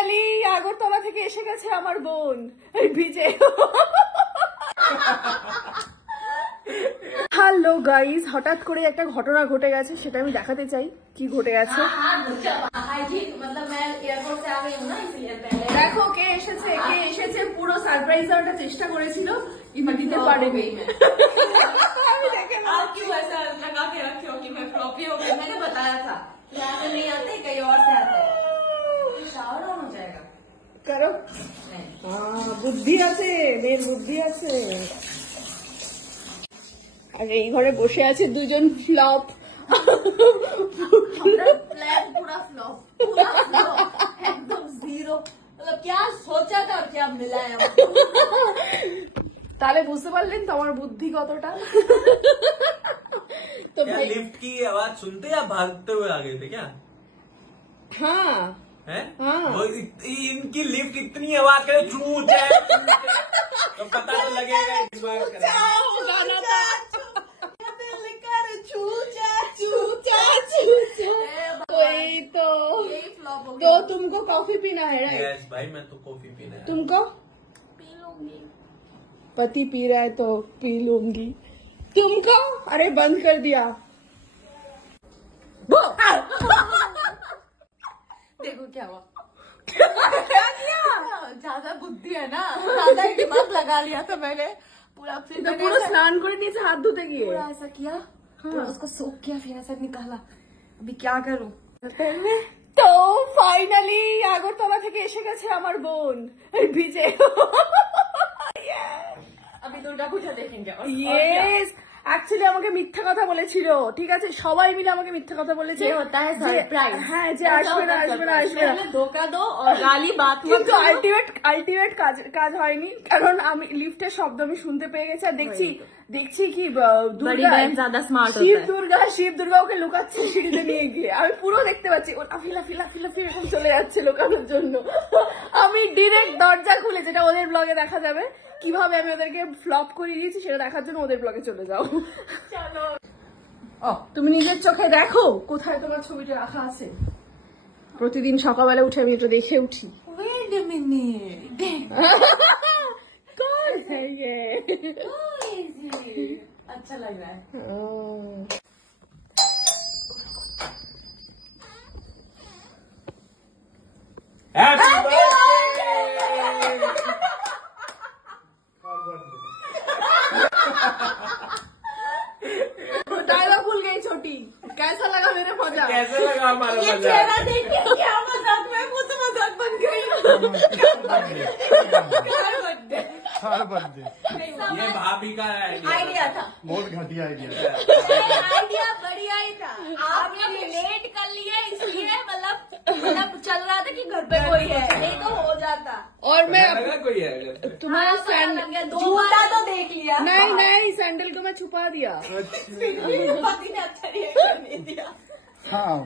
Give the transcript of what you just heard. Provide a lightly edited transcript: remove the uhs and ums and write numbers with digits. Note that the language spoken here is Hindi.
ফাইনালি আগরতলা থেকে এসে গেছে আমার বোন ভিজে। হ্যালো গাইস, হঠাৎ করে একটা ঘটনা ঘটে গেছে, সেটা আমি দেখাতে চাই কি ঘটে গেছে। দেখো কে এসেছে, পুরো সারপ্রাইজ দেওয়ার চেষ্টা করেছিল কিন্তু দিতে পারেনি। বুদ্ধি আছে, মেয়ের বুদ্ধি আছে। আর এই ঘরে বসে আছে দুজন ফ্লপ। प्लान पूरा फ्लॉप एकदम जीरो। मतलब क्या सोचा था और क्या मिला है। তাহলে বুঝতে পারলেন তো আমার বুদ্ধি কতটা। तो लिफ्ट की आवाज सुनते या भागते हुए आ गए थे क्या? हाँ है? हाँ। वो इनकी लिफ्ट इतनी आवाज करे चूच है तो पता तो लगेगा। तो तुमको कॉफी पीना है? यस भाई, मैं तो कॉफी पीना है। तुमको? पी लूंगी। पति पी रहा है तो पी लूंगी। तुमको? अरे बंद कर दिया। देखो क्या हुआ। क्या किया? ज्यादा बुद्धि है ना, ज्यादा ही दिमाग लगा लिया था मैंने पूरा। फिर तो पूरा स्नान कर दिए, हाथ धोते गए, पूरा ऐसा किया, पूरा उसको सोख किया, फिर ऐसा निकाला। अभी क्या करूं? তো ফাইনালি আগরতলা থেকে এসে গেছে আমার বোন ভিজে। अभी दुर्गा पूजा देखेंगे। ইয়েস, অ্যাকচুয়ালি আমাকে মিথ্যা কথা বলেছিল, ঠিক আছে, সবাই মিলে আমাকে মিথ্যা কথা বলেছে। ये होता है सरप्राइज। হ্যাঁ, যে আসবে না আসবে না আসবে না, धोखा दो और गाली बात मत কিন্তু करो। আলটিমেট কাজ হয়নি, কারণ আমি লিফটের শব্দ আমি শুনতে পেয়ে গেছি। আর দেখছি কি बड़ी बहन ज्यादा स्मार्ट শিব होता है। দুর্গা ওকে লুকাচ্ছে সিঁড়িতে নিয়ে গিয়ে। আমি পুরো দেখতে পাচ্ছি ও লাফি এরকম চলে যাচ্ছে লুকানোর জন্য। আমি ডিরেক্ট দরজা খুলে, যেটা ওদের ব্লগে দেখা যাবে কিভাবে আমি ওদেরকে ফ্লপ করে দিয়েছি, সেটা দেখার জন্য ওদের ব্লগে চলে যাও। চলো, তুমি নিজের চোখে দেখো কোথায় তোমার ছবিটা রাখা আছে। প্রতিদিন সকালবেলা উঠে আমি এটা দেখে উঠি। Wait a minute। कौन है ये? अच्छा लग रहा है। Happy birthday. डायलॉग भूल गई छोटी। कैसा लगा मेरे मजा? कैसे लगा हमारा ये मजा? चेहरा देखिए, क्या मजाक में, वो तो मजाक बन गई। हर बर्थडे ये भाभी का आइडिया था, बहुत घटिया आइडिया। आइडिया बढ़िया ही था। आपने रिलेट कर लिया, इसलिए मतलब चल रहा था कि घर पे कोई है, नहीं तो हो जाता। और मैं लगा कोई है। तुम्हारा सैंडल, जूता तो देख लिया। नहीं सैंडल को मैं छुपा दिया। पति ने अच्छा रिएक्शन नहीं दिया। हाँ।